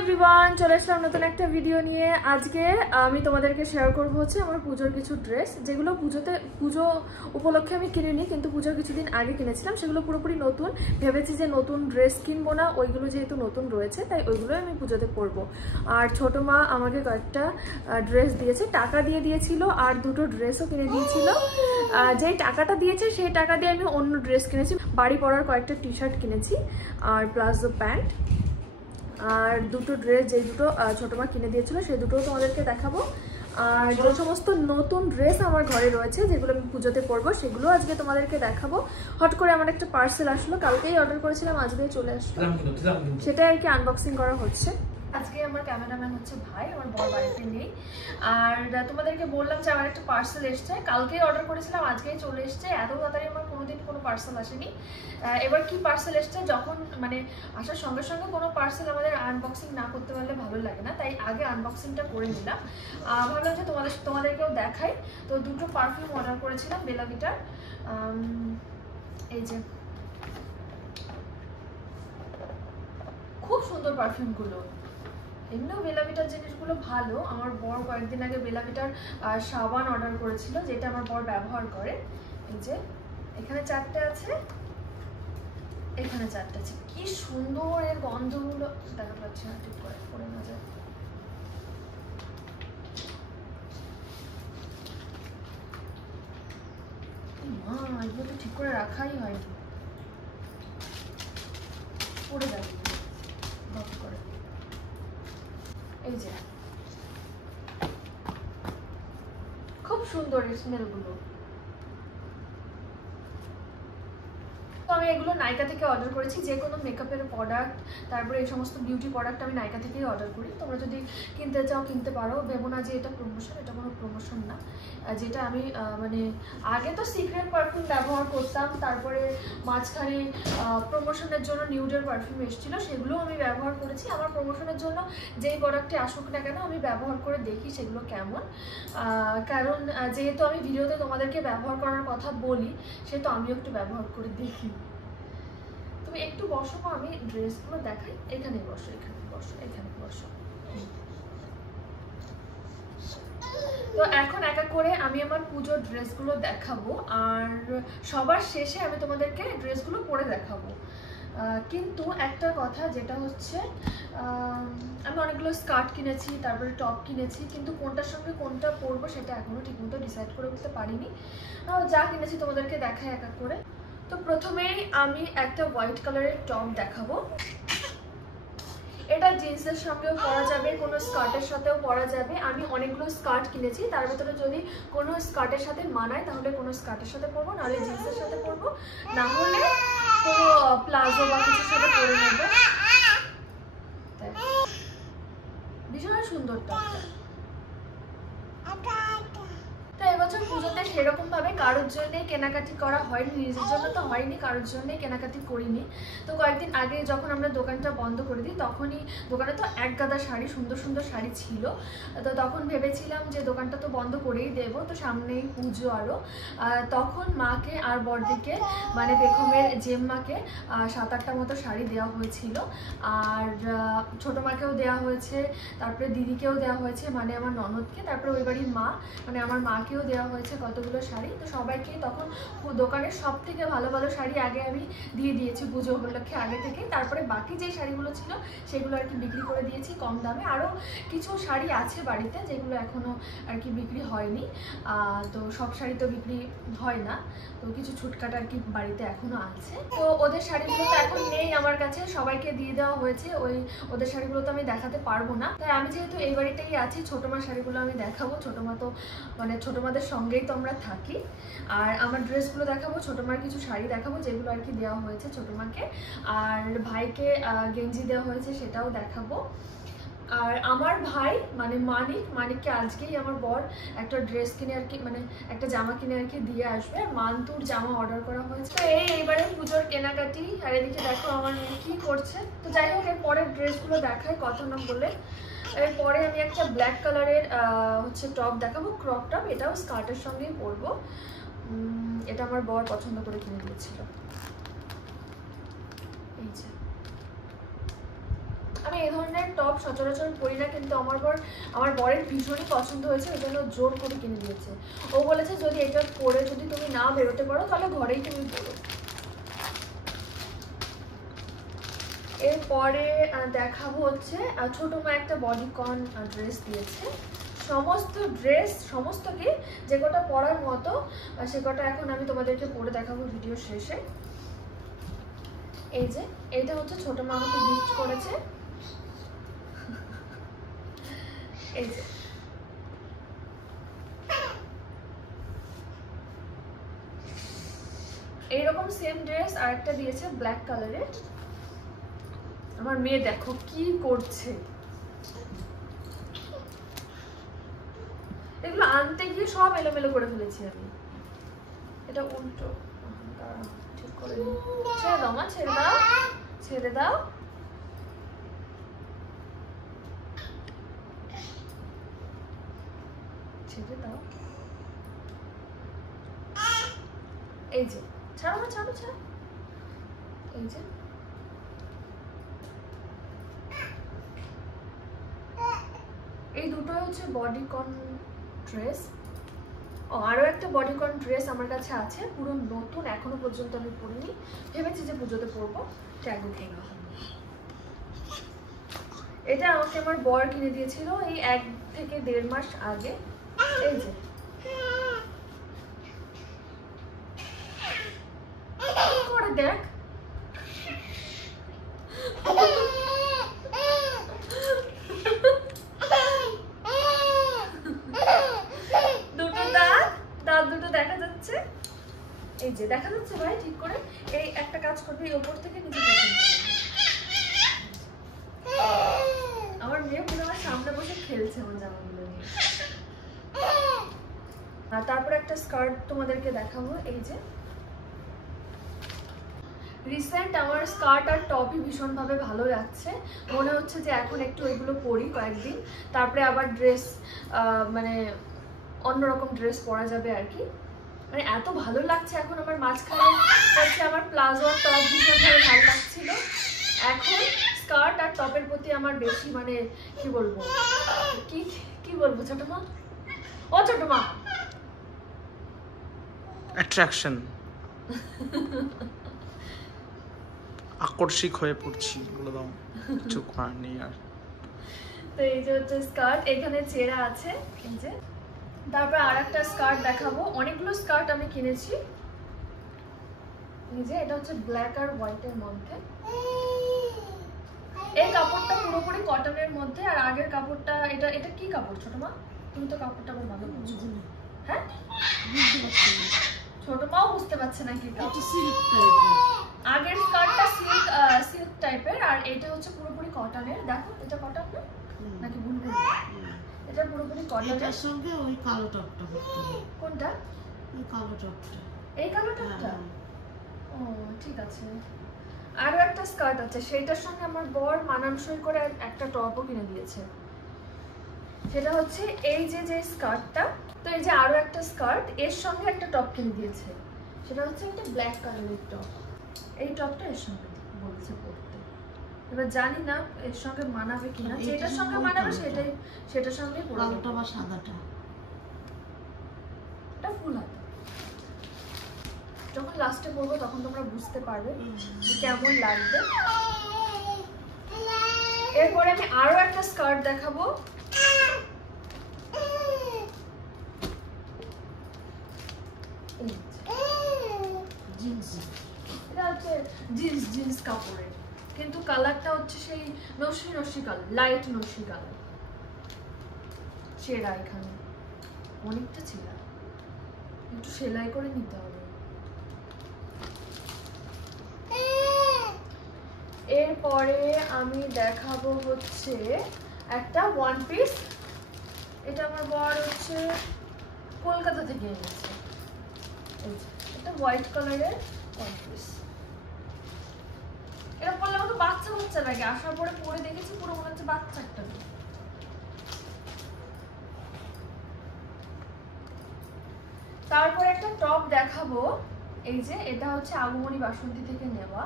Everyone, চলে আসলাম নতুন একটা ভিডিও নিয়ে। আজকে আমি তোমাদেরকে শেয়ার করব হচ্ছে আমার পুজোর কিছু ড্রেস, যেগুলো পুজো উপলক্ষে আমি কিনিনি, কিন্তু পুজোর কিছুদিন আগে কিনেছিলাম। সেগুলো পুরোপুরি নতুন। ভেবেছি যে নতুন ড্রেস কিনবো না, ওইগুলো যেহেতু নতুন রয়েছে তাই ওইগুলোই আমি পুজোতে পরবো। আর ছোটো মা আমাকে কয়েকটা ড্রেস দিয়েছে, টাকা দিয়ে দিয়েছিল, আর দুটো ড্রেসও কিনে দিয়েছিল। যেই টাকাটা দিয়েছে সেই টাকা দিয়ে আমি অন্য ড্রেস কিনেছি। বাড়ি পরার কয়েকটা টি শার্ট কিনেছি আর প্লাজো প্যান্ট, আর দুটো ড্রেস যেই দুটো ছোটো মা কিনে দিয়েছিল সেই দুটোও তোমাদেরকে দেখাবো। আর যে সমস্ত নতুন ড্রেস আমার ঘরে রয়েছে যেগুলো আমি পুজোতে পরবো সেগুলো আজকে তোমাদেরকে দেখাবো। হট করে আমার একটা পার্সেল আসলো, কালকেই অর্ডার করেছিলাম, আজকেই চলে আসলো, সেটাই আর কি আনবক্সিং করা হচ্ছে। আজকে আমার ক্যামেরাম্যান হচ্ছে ভাই, আমার বড় বাড়িতে নেই। আর তোমাদেরকে বললাম যে আমার একটা পার্সেল এসছে, কালকেই অর্ডার করেছিলাম, আজকেই চলে এসছে। এত তাড়াতাড়ি আমার কোনোদিন কোনো পার্সেল আসেনি। এবার কি পার্সেল এসছে, যখন মানে আসার সঙ্গে সঙ্গে কোনো পার্সেল আমাদের আনবক্সিং না করতে পারলে ভালো লাগে না, তাই আগে আনবক্সিংটা করে নিলাম। ভাবলাম যে তোমাদেরকেও দেখাই। তো দুটো পারফিউম অর্ডার করেছিলাম বেলা ভিটার। এই যে খুব সুন্দর পারফিউমগুলো। এমনিও বেলা ভিটার জিনিসগুলো ভালো। আমার বর কয়েকদিন আগে বেলা ভিটার সাবান অর্ডার করেছিল, যেটা আমার বর ব্যবহার করে। এই যে এখানে 4টে আছে, এখানে 4টে আছে। কি সুন্দর এর গন্ধগুলো, দেখা পাচ্ছে না ঠিক করে, পড়ে না যায়। মা, এগুলো তো ঠিক করে রাখাই হয়নি, পড়ে যাবে করে। এই যে খুব সুন্দর এই স্মেলগুলো। তো আমি এগুলো নাইকা থেকে অর্ডার করেছি। যে কোনো মেকআপের প্রোডাক্ট, তারপরে এই সমস্ত বিউটি প্রোডাক্ট আমি নাইকা থেকেই অর্ডার করি। তোমরা যদি কিনতে চাও কিনতে পারো, ভেবো না যে এটা প্রমোশন, এটা কোনো প্রমোশন না। যেটা আমি মানে আগে তো সিক্রেট পারফিউম ব্যবহার করতাম, তারপরে মাঝখানে প্রমোশনের জন্য নিউডের পারফিউম এসেছিলো, সেগুলোও আমি ব্যবহার করেছি। আমার প্রমোশনের জন্য যেই প্রোডাক্টে আসুক না কেন আমি ব্যবহার করে দেখি সেগুলো কেমন। কারণ যেহেতু আমি ভিডিওতে তোমাদেরকে ব্যবহার করার কথা বলি, সেহেতু আমিও একটু ব্যবহার করে দেখি। তুমি একটু বসো, আমি ড্রেসগুলো দেখাই। এখানে বসো, এখানে বসো, এখানে বসো। তো এখন এক এক করে আমি আমার পুজোর ড্রেসগুলো দেখাবো, আর সবার শেষে আমি তোমাদেরকে ড্রেসগুলো পরে দেখাবো। কিন্তু একটা কথা, যেটা হচ্ছে আমি অনেকগুলো স্কার্ট কিনেছি, তারপরে টপ কিনেছি, কিন্তু কোনটার সঙ্গে কোনটা পরবো সেটা এখনও ঠিকমতো ডিসাইড করে উঠতে পারিনি। যা কিনেছি তোমাদেরকে দেখাই এক এক করে। তো প্রথমেই আমি একটা হোয়াইট কালারের টপ দেখাবো। এটা জিন্সের সঙ্গেও পরা যাবে, কোনো স্কার্টের সাথেও পরা যাবে। আমি অনেকগুলো স্কার্ট কিনেছি, তার ভিতরে যদি কোনো স্কার্টের সাথে মানায় তাহলে কোনো স্কার্টের সাথে পরবো, নাহলে জিন্সের সাথে পরবো, না হলে কোনো প্লাজো বা কিছুর সাথে পরে নেবো। ভীষণ সুন্দর টপটা। তো এবছর পুজোতে সেরকম ভাবে কারোর জন্যই কেনাকাটি করা হয়নি, নিজের জন্য তো হয়নি, কারোর জন্যই কেনাকাটি করিনি। তো কয়েকদিন আগে যখন আমরা দোকানটা বন্ধ করে দিই, তখনই দোকানে তো এক গাদা শাড়ি, সুন্দর সুন্দর শাড়ি ছিল। তো তখন ভেবেছিলাম যে দোকানটা তো বন্ধ করেই দেবো, তো সামনেই পুজো আরও। তখন মাকে আর বড়দিকে মানে বেগমের জেম্মাকে 7-8টা মতো শাড়ি দেওয়া হয়েছিল, আর ছোটো মাকেও দেওয়া হয়েছে, তারপরে দিদিকেও দেওয়া হয়েছে, মানে আমার ননদকে, তারপরে ওই বাড়ির মা মানে আমার মাকেও দেওয়া হয়েছে কতগুলো শাড়ি। তো সবাইকে তখন দোকানের সব থেকে ভালো ভালো শাড়ি আগে আমি দিয়ে দিয়েছি পুজো উপলক্ষে আগে থেকে। তারপরে বাকি যে শাড়িগুলো ছিল সেগুলো আর কি বিক্রি করে দিয়েছি কম দামে। আরও কিছু শাড়ি আছে বাড়িতে যেগুলো এখনও আর কি বিক্রি হয়নি। তো সব শাড়ি তো বিক্রি হয় না, তো কিছু ছুটকাট আর কি বাড়িতে এখনও আছে। তো ওদের শাড়িগুলো তো এখন নেই আমার কাছে, সবাইকে দিয়ে দেওয়া হয়েছে। ওদের শাড়িগুলো তো আমি দেখাতে পারবো না, তাই আমি যেহেতু এই বাড়িতেই আছি, ছোটো মার শাড়িগুলো আমি দেখাবো। ছোটো মা তো মানে ছোটো মাদের সঙ্গেই তো আমরা থাকি। আর আমার ড্রেসগুলো দেখাবো, ছোটো মার কিছু শাড়ি দেখাবো যেগুলো আর কি দেওয়া হয়েছে ছোটো মাকে, আর ভাইকে গেঞ্জি দেওয়া হয়েছে সেটাও দেখাবো। আর আমার ভাই মানে মানিককে আজকেই আমার বর একটা ড্রেস কিনে আর কি, মানে একটা জামা কিনে আর কি দিয়ে আসবে। মান্তুর জামা অর্ডার করা হয়েছে। তো এইবারে পুজোর কেনাকাটি। আর এদিকে দেখো আমার মেয়ে কি করছে। তো যাই হোক, এর পরের ড্রেসগুলো দেখাই কথা না বলে। এরপরে আমি একটা ব্ল্যাক কালারের হচ্ছে টপ দেখাবো, ক্রপ টপ। এটাও স্কার্টের সঙ্গেই পরবো। এটা আমার বর পছন্দ করে কিনে দিয়েছিল। এই যে আমি এই ধরনের টপ সচরাচর পরি না, কিন্তু আমার বরের ভীষণই পছন্দ হয়েছে, ওই জন্য জোর করে কিনে দিয়েছে। ও বলেছে যদি এটা পরে যদি তুমি না বেরোতে পারো তাহলে ঘরেই তুমি পরো। এরপরে দেখাবো হচ্ছে ছোট মা একটা বডিকন ড্রেস দিয়েছে। সমস্ত ড্রেস সমস্ত কি যে কটা পরার মতো সে কটা এখন আমি তোমাদেরকে পরে দেখাবো ভিডিও শেষে। এই যে এইটা হচ্ছে ছোট মা আমাকে গিফট করেছে। এই যে এইরকম সেম ড্রেস আর একটা দিয়েছে ব্ল্যাক কালারের। আমার মেয়ে দেখো কি করছে, এগুলো আনতে গিয়ে সব এলোমেলো করে ফেলেছি আমি। এটা উল্টো, ঠিক করে ছেড়ে দাও মা, ছেড়ে দাও, ছেড়ে দাও। ছেড়ে দাও। এই যে ছাড়ো মা, ছাড়ো ছাড়ো। এই যে এই দুটো হচ্ছে বডিকন ড্রেস। আরো একটা বডিকন ড্রেস আমার কাছে আছে, পুরো নতুন, এখনো পর্যন্ত আমি পরিনি, ভেবেছি যে পুজোতে পরবো। এটা আমাকে আমার বর কিনে দিয়েছিল এই 1 থেকে 1.5 মাস আগে। এই যে করে দেখ, দুটো দেখা যাচ্ছে। এই যে দেখা যাচ্ছে ভাই ঠিক করে। এই একটা কাজ করবে, এই উপর থেকে নিচে পর্যন্ত। আমার মেয়ে পুরো আমার সামনে বসে খেলছে আমার জামাগুলো নিয়ে। আর তারপর একটা স্কার্ট তোমাদেরকে দেখাবো। এই যে রিসেন্ট আমার স্কার্ট আর টপই ভীষণভাবে ভালো লাগছে, মনে হচ্ছে যে এখন একটু এগুলো পরি কয়েকদিন, তারপরে আবার ড্রেস মানে অন্যরকম ড্রেস পরা যাবে আর কি। মানে এত ভালো লাগছে এখন। আমার মাঝখানে হচ্ছে আমার প্লাজো আর টপ ভীষণভাবে ভালো লাগছিল, এখন স্কার্ট আর টপের প্রতি আমার বেশি মানে কি বলবো কি বলবো ছোট মা, ও ছোট মা, অ্যাট্রাকশন, আকর্ষিক হয়ে পড়ছি, বলে দাও চোখ মারনি আর। তো এই যে হচ্ছে স্কার্ট, এখানে ছেঁড়া আছে। এই যে তারপর আরেকটা স্কার্ট দেখাবো। অনেকগুলো স্কার্ট আমি কিনেছি। এই যে এটা হচ্ছে ব্ল্যাক আর হোয়াইটের মধ্যে। এই কাপড়টা পুরোপুরি কটনের মধ্যে, আর আগের কাপড়টা এটা কি কাপড় ছোট মা? তুমি তো কাপড়টা আবার ভালো বুঝো। হ্যাঁ ছোট মাও বুঝতে পারছে না কি কাপড়। আগের স্কার্টটা সিল্ক টাইপের, আর এটা হচ্ছে পুরোপুরি কটনের। দেখো এটা কটন না নাকি ভুল ভুল? এটা পুরোপুরি কটন। এটার সঙ্গে ওই কালো টপটা করতে হবে। কোনটা? এই কালো টপটা। এই কালো টপটা? ও ঠিক আছে। আরো একটা স্কার্ট আছে, সেইটার সঙ্গে আমার বর মানানসই করে একটা টপও কিনে দিয়েছে। সেটা হচ্ছে এই যে স্কার্টটা। তো এই যে আরো একটা স্কার্ট, এর সঙ্গে একটা টপ কিনে দিয়েছে। সেটা হচ্ছে একটা ব্ল্যাক কালারের টপ। এই টপটা এর সঙ্গে বলছে পরতে, এবার জানি না এর সঙ্গে মানাবে কিনা। যেটার সঙ্গে মানাবে সেটার সঙ্গেই পরবো। কালোটা বা সাদাটা? এটা ফুল হাতা। যখন লাস্টে পরবো তখন তোমরা বুঝতে পারবে কেমন লাগবে। এরপরে আমি আরো একটা স্কার্ট দেখাবো। এটা হচ্ছে জিন্স কাপড়ের, কিন্তু কালারটা হচ্ছে সেই নস্যি কালার, লাইট নস্যি কালার। ছেঁড়া, এখানে অনেকটা ছেঁড়া, একটু সেলাই করে নিতে হবে। এরপরে আমি দেখাবো হচ্ছে একটা ওয়ান পিস। এটা আমার বর হচ্ছে কলকাতা থেকে এনেছে। এটা হোয়াইট কালারের ওয়ান পিস। এটা পরলে আমাকে বাচ্চা লাগে, আসার পরে পরে দেখেছি পুরো মনে হচ্ছে বাচ্চা একটা। তারপর একটা টপ দেখাবো। এই যে এটা হচ্ছে আগমনী বাসন্তী থেকে নেওয়া।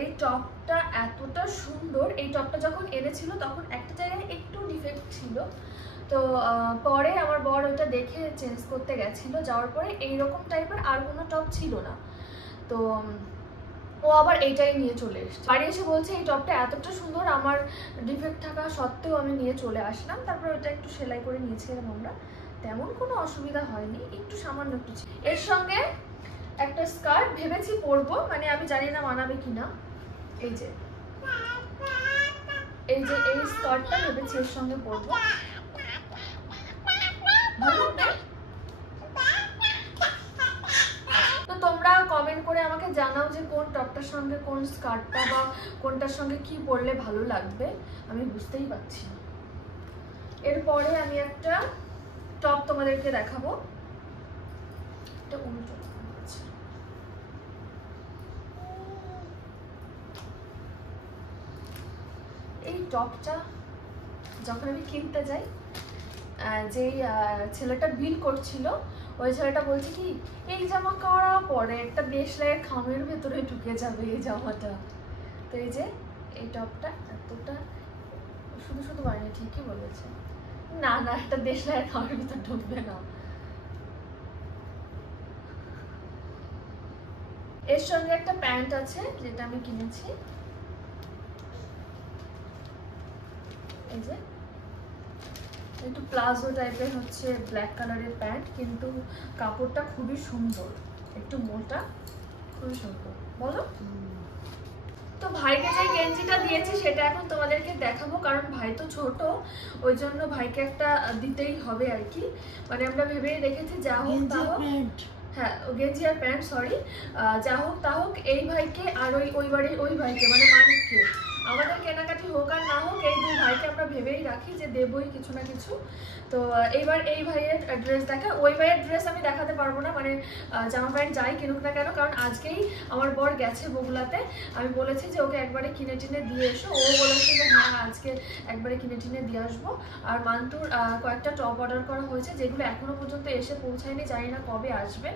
এই টপটা এতটা সুন্দর, এই টপটা যখন এনেছিল তখন একটা জায়গায় একটু ডিফেক্ট ছিল, তো পরে আমার বর ওইটা দেখে চেঞ্জ করতে গেছিলো, যাওয়ার পরে এইরকম টাইপের আর কোনো টপ ছিল না, তো ও আবার এইটাই নিয়ে চলে এসেছে। বাড়ি এসে বলছে এই টপটা এতটা সুন্দর, আমার ডিফেক্ট থাকা সত্ত্বেও আমি নিয়ে চলে আসলাম। তারপরে ওটা একটু সেলাই করে নিয়েছিলাম আমরা, তেমন কোনো অসুবিধা হয়নি, একটু সামান্য একটু। এর সঙ্গে একটা স্কার্ট ভেবেছি পরবো, মানে আমি জানি না মানাবে কিনা। এই যে এই স্কার্টটা ভেবেছি এর সঙ্গে পরবো, ভালো লাগবে। তো তোমরা কমেন্ট করে আমাকে জানাও যে কোন টপটার সঙ্গে কোন স্কার্টটা বা কোনটার সঙ্গে কি পরলে ভালো লাগবে, আমি বুঝতেই পারছি না। এরপরে আমি একটা টপ তোমাদেরকে দেখাবো, এটা উল্টো আছে। এই টপটা যখন আমি কিনতে যাই, যেই ছেলেটা বিল করছিল ওই ছেলেটা বলছে কি এই জামা কারা পরে, একটা দেশলাই খামের ভেতরে ঢুকে যাবে এই জামাটা। তো এই যে এই টপটা এতটা শুধু শুধু বানিয়ে ঠিকই বলেছে, না না একটা দেশলাই খামের ভেতর ঢুকবে না। এর সঙ্গে একটা প্যান্ট আছে যেটা আমি কিনেছি, এই যে একটু প্লাজো টাইপের হচ্ছে ব্ল্যাক কালারের প্যান্ট, কিন্তু কাপড়টা খুবই সুন্দর, একটু মোটা, খুবই সুন্দর। বলো। তো ভাইকে যে গেঞ্জিটা দিয়েছি সেটা এখন তোমাদেরকে দেখাবো, কারণ ভাই তো ছোট, ওই জন্য ভাইকে একটা দিতেই হবে আর কি, মানে আমরা ভেবেই রেখেছি যা হোক তা হোক। হ্যাঁ গেঞ্জি আর প্যান্ট, সরি, যা হোক তা হোক এই ভাইকে আর ওই বাড়ির ওই ভাইকে মানে মানিককে, আমাদের কেনাকাটি হোক আর না হোক এই দুই ভাইকে আমরা ভেবেই রাখি যে দেবই কিছু না কিছু। তো এইবার এই ভাইয়ের ড্রেস দেখা, ওই ভাইয়ের ড্রেস আমি দেখাতে পারবো না, মানে জামা প্যান্ট যাই কিনুক না কেন, কারণ আজকেই আমার বর গেছে বগুলাতে, আমি বলেছি যে ওকে একবারে কিনে টিনে দিয়ে এসো, ও বলেছে যে হ্যাঁ আজকে একবারে কিনে টিনে দিয়ে আসবো। আর মান্তুর কয়েকটা টপ অর্ডার করা হয়েছে যেগুলো এখনো পর্যন্ত এসে পৌঁছায়নি, জানি না কবে আসবে,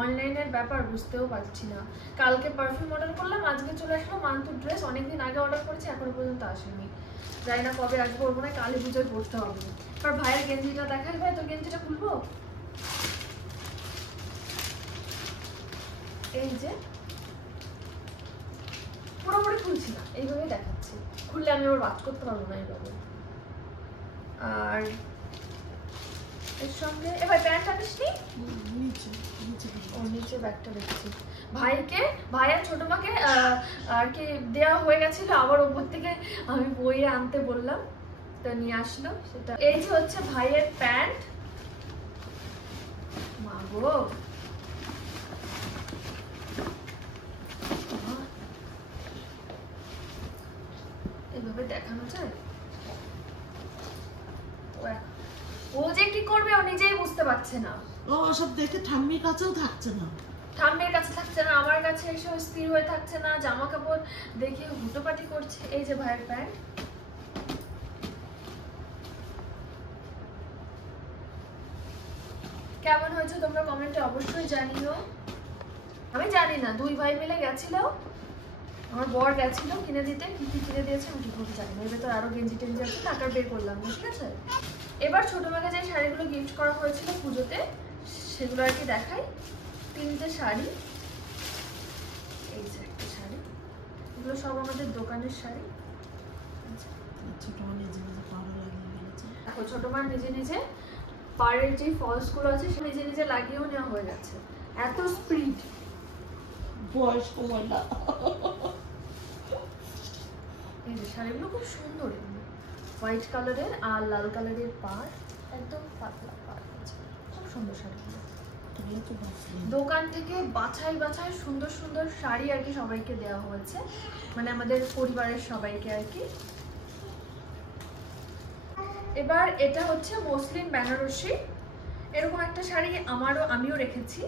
অনলাইনের ব্যাপার বুঝতেও পারছি না। কালকে পারফিউম অর্ডার করলাম, আজকে চলে আসলো মান্তুর ড্রেস, অনেকদিন আগে অর্ডার করেছি এখনো পর্যন্ত আসেনি, জানি না কবে আসবো, ওর মনে হয় কালী পুজোয় পড়তে হবে। আর ভাইয়ের গেঞ্জিটা দেখাই, ভাই তোর গেঞ্জিটা খুলবো, এই যে পুরোপুরি খুলছি না, এইভাবেই দেখাচ্ছি, খুললে আমি আবার বাদ করতে পারবো না এইভাবে। আর এর সঙ্গে এবার প্যান্ট আনিসনি, ও নিচে ব্যাগটা রেখেছি। ভাইয়ের ছোট মাকে আর কি দেওয়া হয়ে গেছিল, আবার ওপর থেকে আমি বইয়ে আনতে বললাম, তো নিয়ে আসলো সেটা। এই যে হচ্ছে ভাইয়ের প্যান্ট, মা গো এইভাবে দেখানো যায়, ও যে কি করবে ও নিজেই বুঝতে পারছে না, ও সব দেখে ঠাম্মির কাছেও থাকছে না, ঠাম্মির কাছে থাকছে না, আমার কাছে এসে স্থির হয়ে থাকছে না, জামা কাপড় দেখে হুটোপাটি করছে। এই যে ভাইয়ের প্যান্ট, কেমন হয়েছে তোমরা কমেন্টে অবশ্যই জানিও। আমি জানি না, দুই ভাই মিলে গেছিল, আমার বর গেছিল কিনে দিতে, কি কি কিনে দিয়েছে আমি ঠিক মতো জানি না, এবার তো আরো গেঞ্জি টেঞ্জি আছে, টাকা বের করলাম না, ঠিক আছে। এবার ছোট মাকে যে শাড়িগুলো গিফট করা হয়েছিল পুজোতে সেগুলো আর কি দেখাই। 3টে শাড়ি, এই যে একটা শাড়ি, এগুলো সব আমাদের দোকানের শাড়ি। ছোট মা নিজে নিজে পাড়া লাগিয়ে ফেলেছে, দেখো ছোট মা নিজে নিজে পাড়ের যে ফলস গুলো আছে সে নিজে নিজে লাগিয়েও নেওয়া হয়ে যাচ্ছে, এত স্পিড, বয়স্ক মহিলা। এই যে শাড়িগুলো খুব সুন্দর, হোয়াইট কালারের আর লাল কালারের পাড়, একদম পাতলা পাড় আছে, খুব সুন্দর শাড়িগুলো। দোকান থেকে বাছাই বাছাই সুন্দর সুন্দর শাড়ি আর কি সবাইকে দেওয়া হয়েছে, মানে আমাদের পরিবারের সবাইকে আর কি। এবার এটা হচ্ছে মসলিন বেনারসি, এরকম একটা শাড়ি আমিও রেখেছি,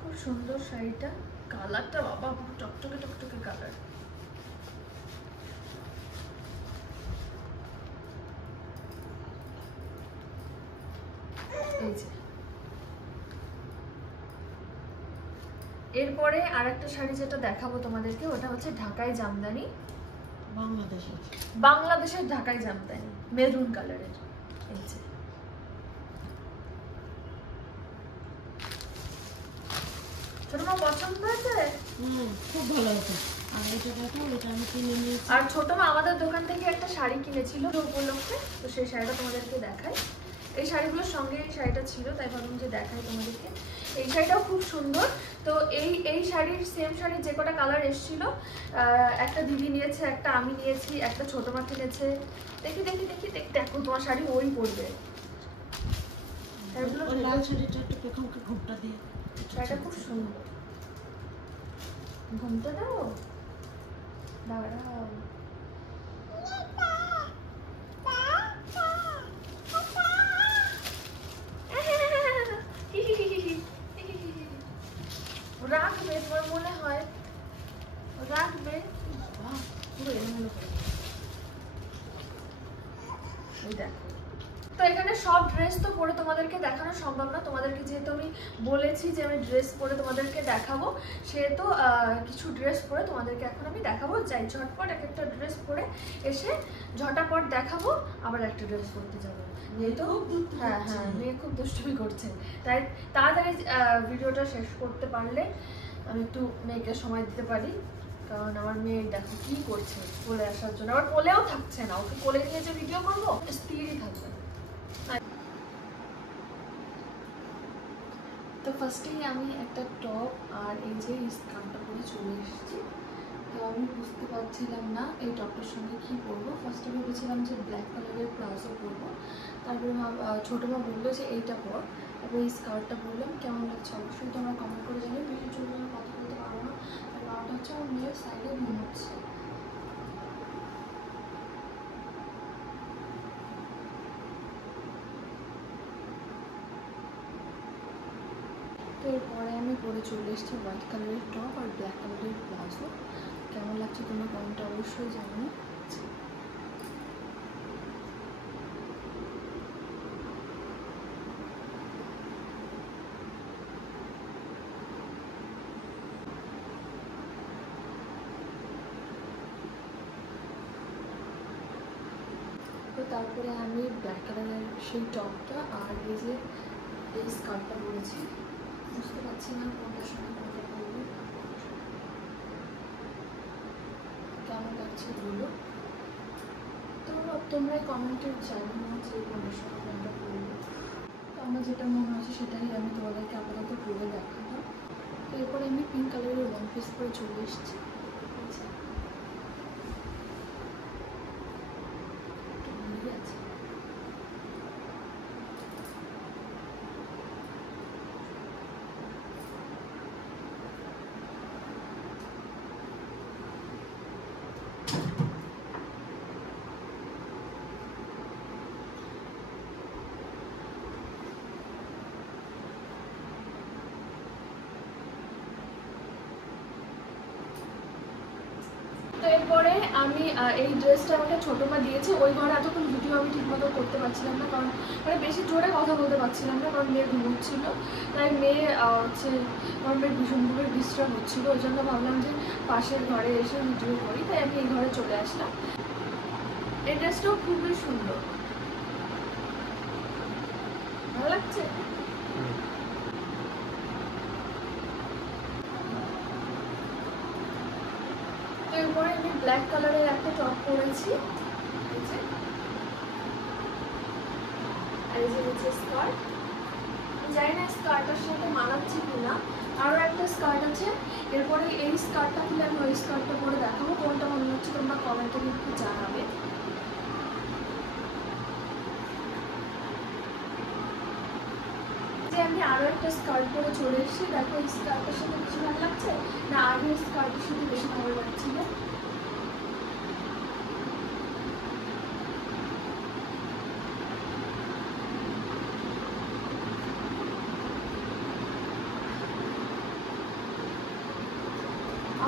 খুব সুন্দর শাড়িটা, কালারটা বাবা টকটকে টকটকে কালার। এই যে এরপরে আরেকটা শাড়ি যেটা দেখাবো তোমাদেরকে, ওটা হচ্ছে ঢাকাই জামদানি, বাংলাদেশের ঢাকাই জামদানি, মেরুন কালারের। এই যে ছোট মা পছন্দ হয়েছে? খুব ভালো হতো। আর এটা দেখো, এটা আমি কিনে নিয়েছি। আর ছোট মা আমাদের দোকান থেকে একটা শাড়ি কিনেছিল উপলক্ষে, তো সেই শাড়িটা তোমাদেরকে দেখাই। এই শাড়িগুলোর সঙ্গে এই শাড়িটা ছিল, তাই ভাবলাম যে দেখাই তোমাদেরকে। এই শাড়িটাও খুব সুন্দর। তো এই শাড়ির সেম শাড়ির যে কটা কালার এসেছিল, একটা দিদি নিয়েছে, একটা আমি নিয়েছি, একটা ছোট মা কিনেছে। দেখি দেখি দেখি দেখো তোমার শাড়ি ওই পরবে। লাল শাড়িটা একটু পেখমকে ঘুমটা দিয়ে, শাড়িটা খুব সুন্দর। ঘুমটা দাও, দাঁড়াও। রাখবে তোমার মনে হয়, রাখবে। পুরো এলোমেলো করে। এই দেখো, তো এখানে সব ড্রেস তো পরে তোমাদেরকে দেখানো সম্ভব না। তোমাদেরকে যেহেতু আমি বলেছি যে আমি ড্রেস পরে তোমাদেরকে দেখাবো, সেহেতু কিছু ড্রেস পরে তোমাদেরকে এখন আমি দেখাবো। যাই ঝটপট এক একটা ড্রেস পরে এসে ঝটাপট দেখাবো, আবার একটা ড্রেস পরতে যাবো। যেহেতু হ্যাঁ হ্যাঁ মেয়ে খুব দুষ্টুমি করছে, তাই তাড়াতাড়ি ভিডিওটা শেষ করতে পারলে আমি একটু মেয়েকে সময় দিতে পারি। কারণ আমার মেয়ে দেখো কি করছে কোলে আসার জন্য, আবার কোলেও থাকছে না। ওকে কোলে নিয়ে যে ভিডিও করবো স্থিরই থাকবে। তো ফার্স্টেই আমি একটা টপ আর এই যে স্কার্টটা পরে চলে এসেছি। তো আমি বুঝতে পারছিলাম না এই টপটার সঙ্গে কী পরবো। ফার্স্টে ভেবেছিলাম যে ব্ল্যাক কালারের প্লাজো পরবো, তারপরে ছোটো মা বললো যে এইটা পর, তারপরে এই স্কার্টটা পরলাম। কেমন লাগছে অবশ্যই তোমরা কমেন্ট করে জানি। বেশি জন্য আমি কথা বলতে পারবো না, আর কারণটা হচ্ছে আমার মেয়ের সাইডে ঘুমোচ্ছে। তো এরপরে আমি পরে চলে এসেছি হোয়াইট কালারের টপ আর ব্ল্যাক কালারের প্লাজো। কেমন লাগছে তোমরা কমেন্টে অবশ্যই জানিও। তো তারপরে আমি ব্ল্যাক কালারের সেই টপটা আর এই যে এই স্কার্টটা পরেছি। বুঝতে পারছি না কোনটার সঙ্গে কোনটা পরবো, কেমন লাগছে বলো। তো তোমরাই কমেন্টে জানিও যে কোনটার সঙ্গে কোনটা পরবো। তো আমার যেটা মনে হচ্ছে সেটাই আমি তোমাদেরকে আপাতত পরে দেখাবো। তো এরপরে আমি পিঙ্ক কালারের ওয়ান পিস পরে চলে এসেছি। তো এরপরে আমি এই ড্রেসটা আমাকে ছোটো মা দিয়েছে। ওই ঘরে এতক্ষণ ভিডিও আমি ঠিকমতো করতে পারছিলাম না, কারণ মানে বেশি জোরে কথা বলতে পারছিলাম না, কারণ মেয়ে ঘুমোচ্ছিল। তাই মেয়ে হচ্ছে আমার মেয়ের ভীষণভাবে ডিস্টার্ব হচ্ছিলো। ওই জন্য ভাবলাম যে পাশের ঘরে এসে ভিডিও করি, তাই আমি এই ঘরে চলে আসলাম। এই ড্রেসটাও খুবই সুন্দর, ভালো লাগছে। এরপরে আমি ব্ল্যাক কালারের একটা টপ পরেছি, আর এই যে নিচে স্কার্ট। জানি না স্কার্টের সাথে মানাচ্ছে কিনা। আরও একটা স্কার্ট আছে। এরপরে এই স্কার্টটা খুলে আমি ওই স্কার্টটা পরে দেখাবো। কোনটা মনে হচ্ছে তোমরা কমেন্টে একটু জানাবে। যে আমি আরও একটা স্কার্ট পরে চলে এসেছি। দেখো এই স্কার্টের সাথে বেশি ভালো লাগছে না আগের স্কার্টের সাথে বেশি ভালো লাগছিল।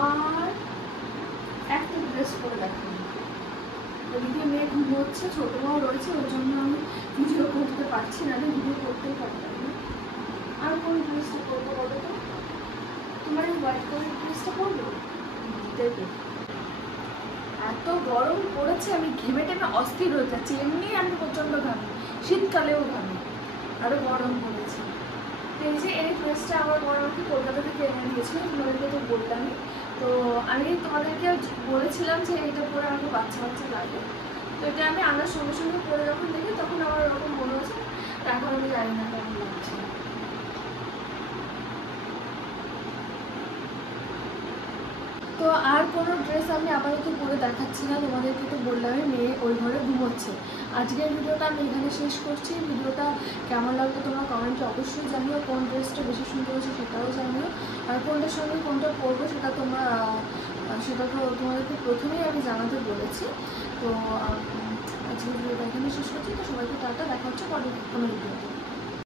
আর একটা ড্রেস পরে দেখাবো। এদিকে মেয়ে ঘুমোচ্ছে, ছোট মাও রয়েছে, ওর জন্য আমি ভিডিও করতে পারছি না, ভিডিও করতেই পারতাম না। আর কোন ড্রেসটা করবো বলো তো? তুমি আমার এই হোয়াইট কালার ড্রেসটা পরবো দেখবে। এত গরম পড়েছে, আমি ঘেমে টেমে অস্থির হয়ে যাচ্ছি। এমনি আমি প্রচণ্ড ঘামি, শীতকালেও ঘামি, আরও গরম পড়েছে। এই যে এই ড্রেসটা আমার বড় আমাকে কলকাতা থেকে এনে দিয়েছিল, তোমাদেরকে তো বললামই। তো আমি তোমাদেরকে বলেছিলাম যে এটা পরে আমাকে বাচ্চা বাচ্চা লাগে। তো এটা আমি আনার সঙ্গে সঙ্গে পরে যখন দেখি তখন আমার ওরকম মনে হচ্ছে। তো এখন আমি জানি না কেমন লাগছে। তো আর কোনো ড্রেস আমি আপাতত পরে দেখাচ্ছি না তোমাদেরকে। তো বললামই মেয়ে ওই ঘরে ঘুমোচ্ছে। আজকের ভিডিওটা আমি এখানে শেষ করছি। ভিডিওটা কেমন লাগলো তোমরা কমেন্টে অবশ্যই জানিও। কোন ড্রেসটা বেশি সুন্দর হয়েছে সেটাও জানিও। আর কোনটার সঙ্গে কোনটা পরবো সেটা তো তোমাদেরকে প্রথমেই আমি জানাতে বলেছি। তো আজকের ভিডিওটা এখানে শেষ করছি। তো সবাইকে টাটা, দেখা হচ্ছে পরের কোনো ভিডিওতে।